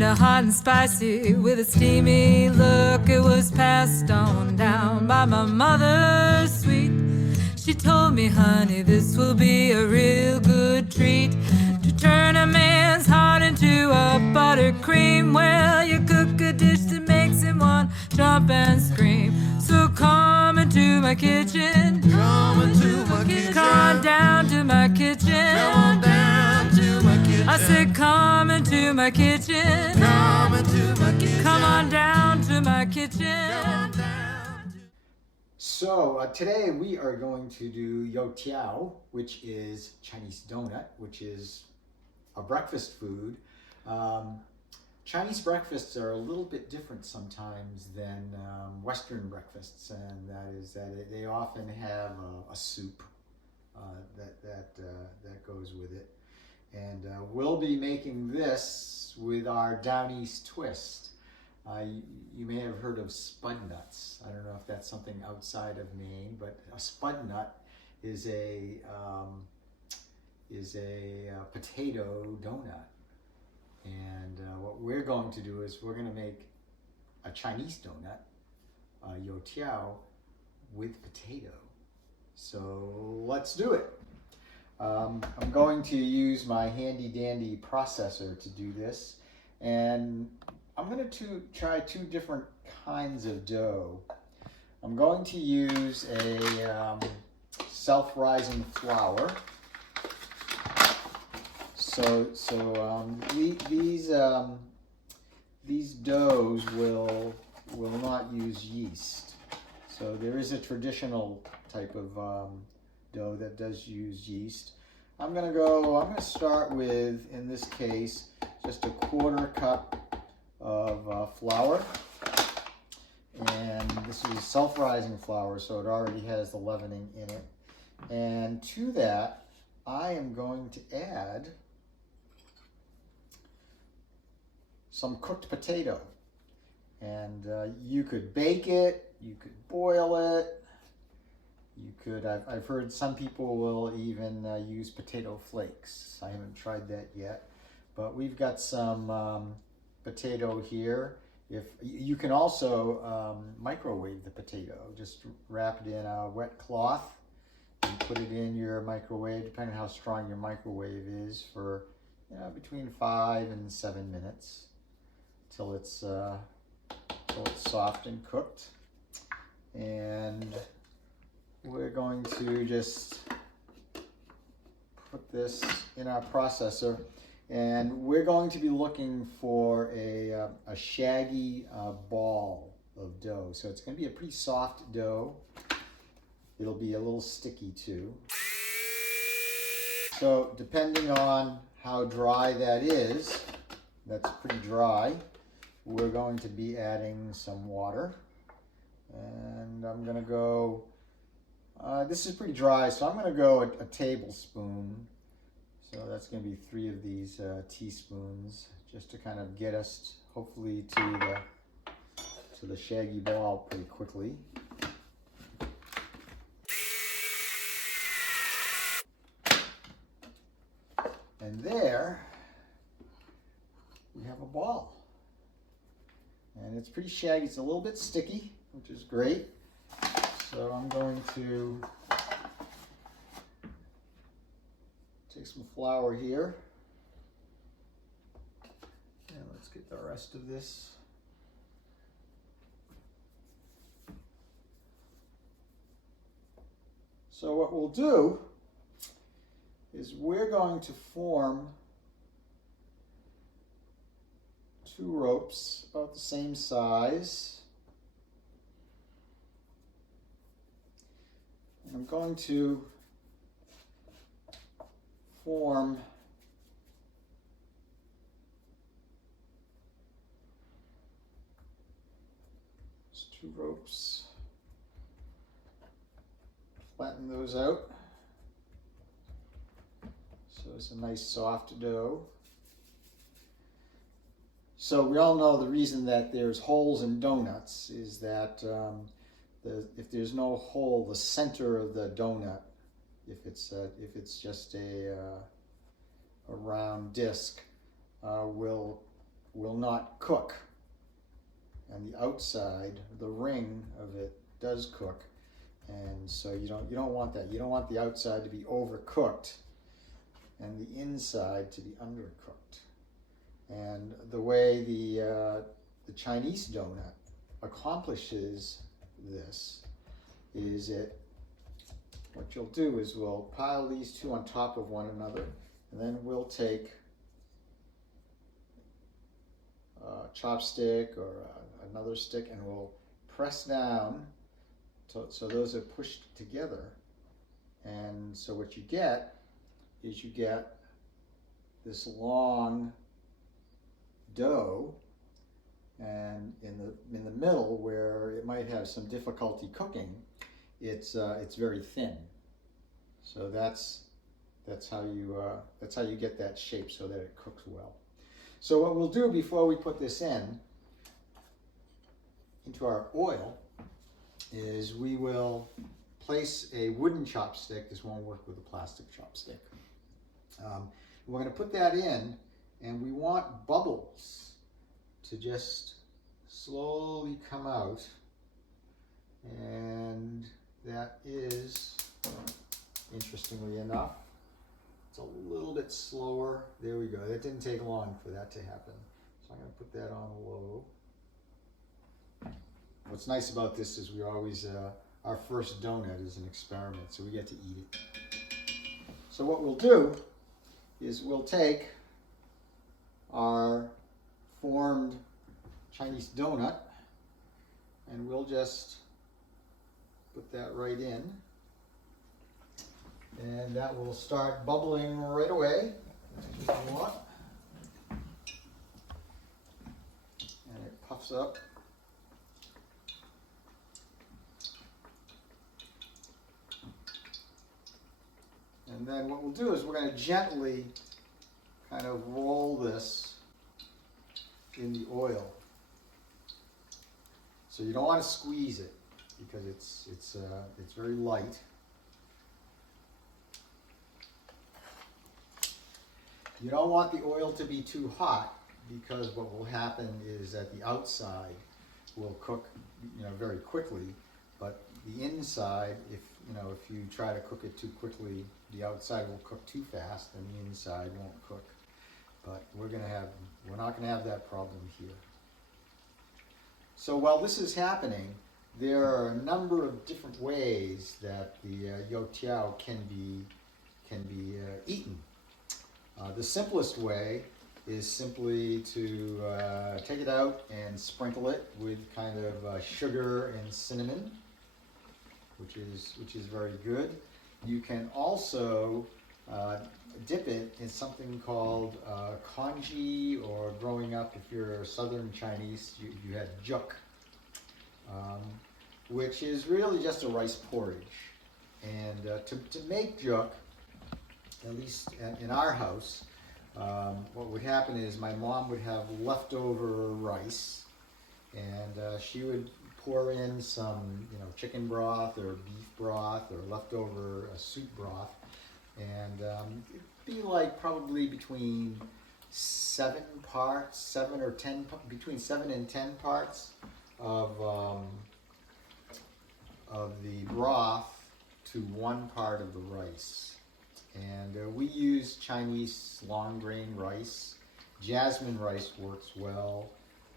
tender, hot and spicy, with a steamy look. It was passed on down by my mother, sweet. She told me, honey, this will be a real good treat, to turn a man's heart into a buttercream. Well, you cook a dish that makes him want jump and scream. So come into my kitchen, Come into my kitchen. come on down to my kitchen. Come on down to my kitchen. I said, come into my kitchen. Come into my kitchen. Come on down to my kitchen. Come on down. So today we are going to do Youtiao, which is Chinese donut, which is a breakfast food. Chinese breakfasts are a little bit different sometimes than Western breakfasts, and that is that they often have a soup that goes with it. And we'll be making this with our Down East twist. You may have heard of spud nuts. I don't know if that's something outside of Maine, but a spud nut is a potato donut. And what we're going to do is we're going to make a Chinese donut, Youtiao, with potato. So let's do it. I'm going to use my handy dandy processor to do this, and I'm going to try two different kinds of dough. I'm going to use a self-rising flour. These doughs will not use yeast. So there is a traditional type of dough that does use yeast. I'm gonna start with, in this case, just a 1/4 cup of flour. And this is self-rising flour, so it already has the leavening in it. And to that, I am going to add some cooked potato. And you could bake it, you could boil it, you could, I've heard some people will even use potato flakes. I haven't tried that yet, but we've got some potato here. If you can also microwave the potato, just wrap it in a wet cloth and put it in your microwave, depending on how strong your microwave is, for between 5 and 7 minutes till it's soft and cooked. And we're going to just put this in our processor, and we're going to be looking for a shaggy ball of dough. So it's going to be a pretty soft dough. It'll be a little sticky too. So depending on how dry that is, that's pretty dry, we're going to be adding some water. And I'm going to go, this is pretty dry, so I'm going to go a tablespoon. So that's going to be 3 of these teaspoons, just to kind of get us hopefully to the shaggy ball pretty quickly. And there we have a ball. And it's pretty shaggy. It's a little bit sticky, which is great. So I'm going to take some flour here. And let's get the rest of this. So what we'll do is we're going to form 2 ropes about the same size. And I'm going to form just 2 ropes. Flatten those out. So it's a nice soft dough. So we all know the reason that there's holes in donuts is that if there's no hole, the center of the donut, if it's just a round disc, will will not cook. And the outside, the ring of it does cook. And so you don't want that. You don't want the outside to be overcooked and the inside to be undercooked. And the way the Chinese donut accomplishes this is what you'll do is we'll pile these two on top of one another, and then we'll take a chopstick or another stick and we'll press down so those are pushed together. And so what you get is you get this long dough, and in the middle where it might have some difficulty cooking, it's very thin. So that's how you get that shape so that it cooks well. So what we'll do before we put this into our oil is we will place a wooden chopstick. This won't work with a plastic chopstick. We're going to put that in, and we want bubbles to just slowly come out, and that is, interestingly enough, it's a little bit slower. There we go. That didn't take long for that to happen. So I'm going to put that on low. What's nice about this is we always, our first donut is an experiment, so we get to eat it. So what we'll do is we'll take our formed Chinese donut and we'll just put that right in, and that will start bubbling right away. That's what we want. And it puffs up. And then what we'll do is we're going to gently kind of roll this in the oil. So you don't want to squeeze it because it's very light. You don't want the oil to be too hot, because what will happen is that the outside will cook, very quickly, but the inside, if you try to cook it too quickly, the outside will cook too fast and the inside won't cook. But we're not going to have that problem here. So while this is happening, there are a number of different ways that the youtiao can be eaten. The simplest way is simply to take it out and sprinkle it with kind of sugar and cinnamon, which is very good. You can also dip it in something called congee, or growing up, if you're Southern Chinese, you had juk, which is really just a rice porridge. And to make juk, at least in our house, what would happen is my mom would have leftover rice, and she would pour in some, chicken broth or beef broth or leftover soup broth, and it'd be like probably between 7 and 10 parts of the broth to 1 part of the rice. And we use Chinese long grain rice. Jasmine rice works well.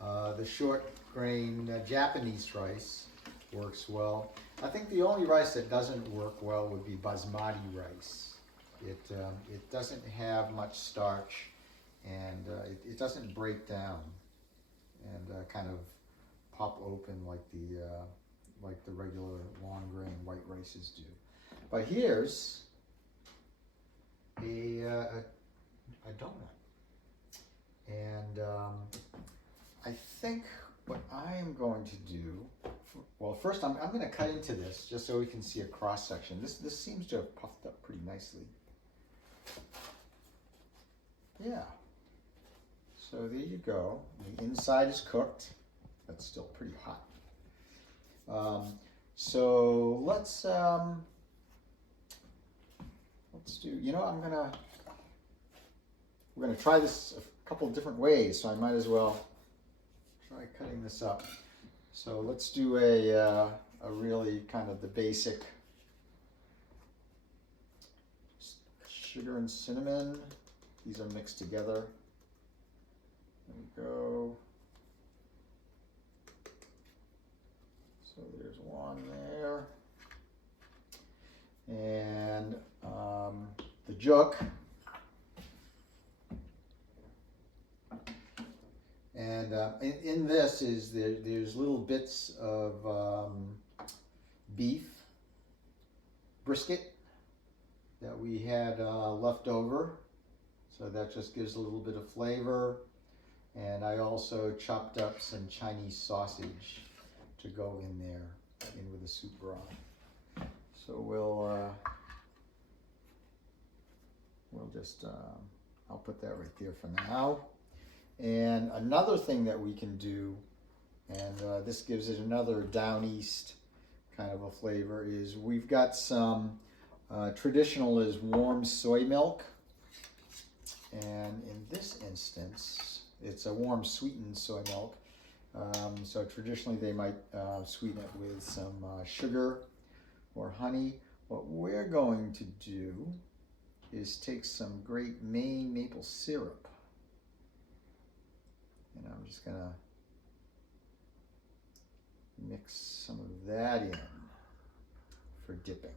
The short grain Japanese rice works well. I think the only rice that doesn't work well would be basmati rice. It doesn't have much starch, and it doesn't break down and kind of pop open like the regular long grain white rices do. But here's a donut, and I think what I am going to do, well, first I'm going to cut into this just so we can see a cross section. This seems to have puffed up pretty nicely. Yeah. So there you go. The inside is cooked. That's still pretty hot. So let's do. We're gonna try this couple different ways, so I might as well try cutting this up. So let's do a really kind of the basic sugar and cinnamon. These are mixed together. There we go. So there's one there. And the juk. And in this is there's little bits of beef brisket that we had left over. So that just gives a little bit of flavor. And I also chopped up some Chinese sausage to go in there, in with the soup broth. So we'll just, I'll put that right there for now. And another thing that we can do, and this gives it another down east kind of a flavor, is we've got some traditional is warm soy milk. And in this instance, it's a warm sweetened soy milk. So traditionally they might sweeten it with some sugar or honey. What we're going to do is take some great Maine maple syrup. And I'm just gonna mix some of that in for dipping.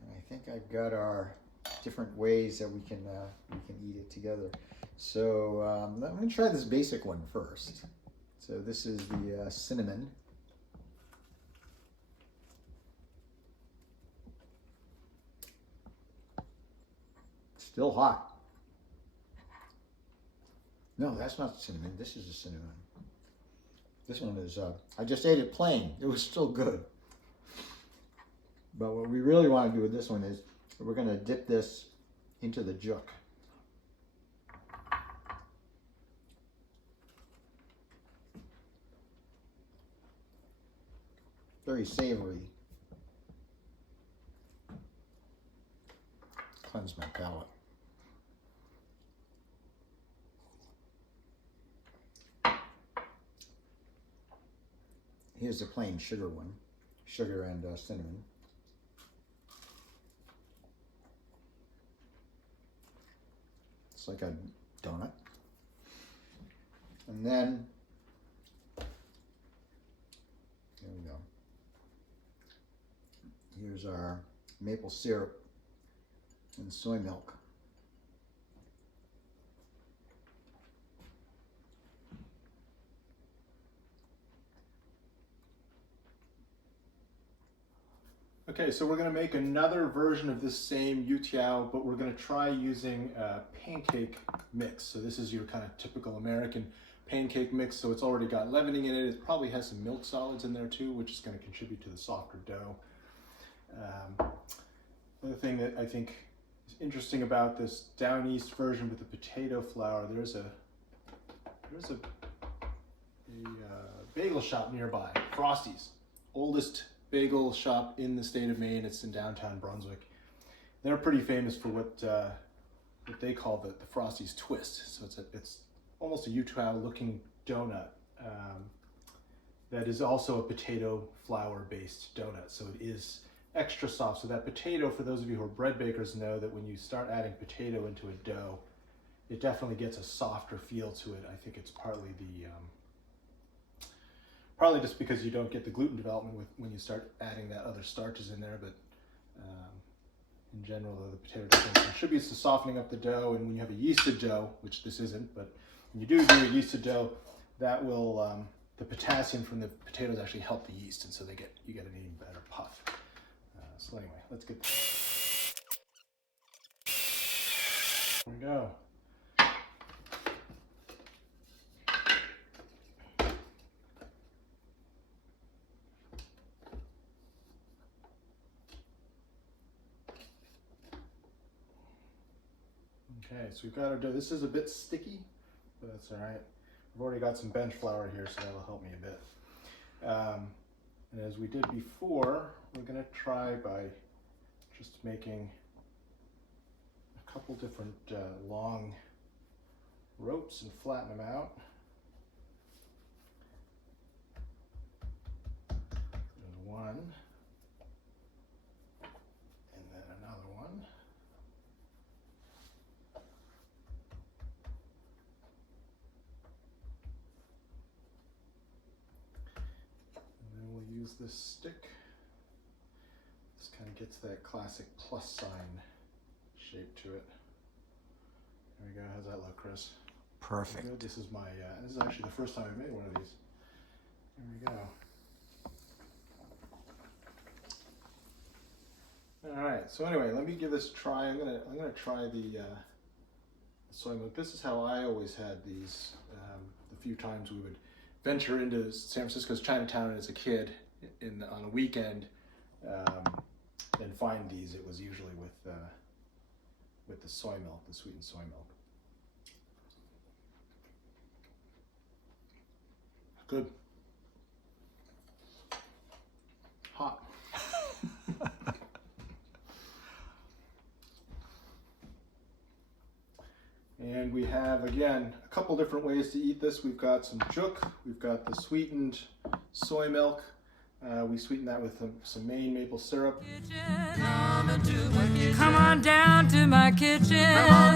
And I think I've got our different ways that we can eat it together. So I'm gonna try this basic one first. So this is the cinnamon. Still hot. No, that's not cinnamon. This is the cinnamon. This one is, I just ate it plain. It was still good. But what we really want to do with this one is we're going to dip this into the juk. Very savory. Cleanse my palate. Here's the plain sugar one, sugar and cinnamon. It's like a donut. And then, there we go. Here's our maple syrup and soy milk. Okay, so we're going to make another version of this same Youtiao, but we're going to try using a pancake mix. So this is your kind of typical American pancake mix. So it's already got leavening in it. It probably has some milk solids in there too, which is going to contribute to the softer dough. Another thing that I think is interesting about this down east version with the potato flour, there's a bagel shop nearby, Frosty's, oldest bagel shop in the state of Maine. It's in downtown Brunswick. They're pretty famous for what they call the Frosty's twist. So it's almost a Youtiao looking donut that is also a potato flour based donut. So it is extra soft. So that potato, for those of you who are bread bakers, know that when you start adding potato into a dough, it definitely gets a softer feel to it. I think it's partly probably just because you don't get the gluten development when you start adding that other starches in there, but in general, the potato definitely contributes to softening up the dough. And when you have a yeasted dough, which this isn't, but when you do a yeasted dough, that will the potassium from the potatoes actually help the yeast, and so you get an even better puff. So anyway, let's get this. Here we go. Okay, so we've got our dough. This is a bit sticky, but that's all right. I've already got some bench flour here, so that'll help me a bit. And as we did before, we're gonna try by just making a couple different long ropes and flatten them out. There's one, and then another one. And then we'll use this stick. This kind of gets that classic plus sign shape to it. There we go. How's that look, Chris? Perfect. Good. This is my. This is actually the first time I've made one of these. There we go. All right. So anyway, let me give this a try. I'm gonna try the soy milk. This is how I always had these. The few times we would venture into San Francisco's Chinatown as a kid on a weekend and find these. It was usually with the soy milk, the sweetened soy milk. Good. Hot. And we have, again, a couple different ways to eat this. We've got some juk, we've got the sweetened soy milk. We sweeten that with some Maine maple syrup. Come on down to my kitchen.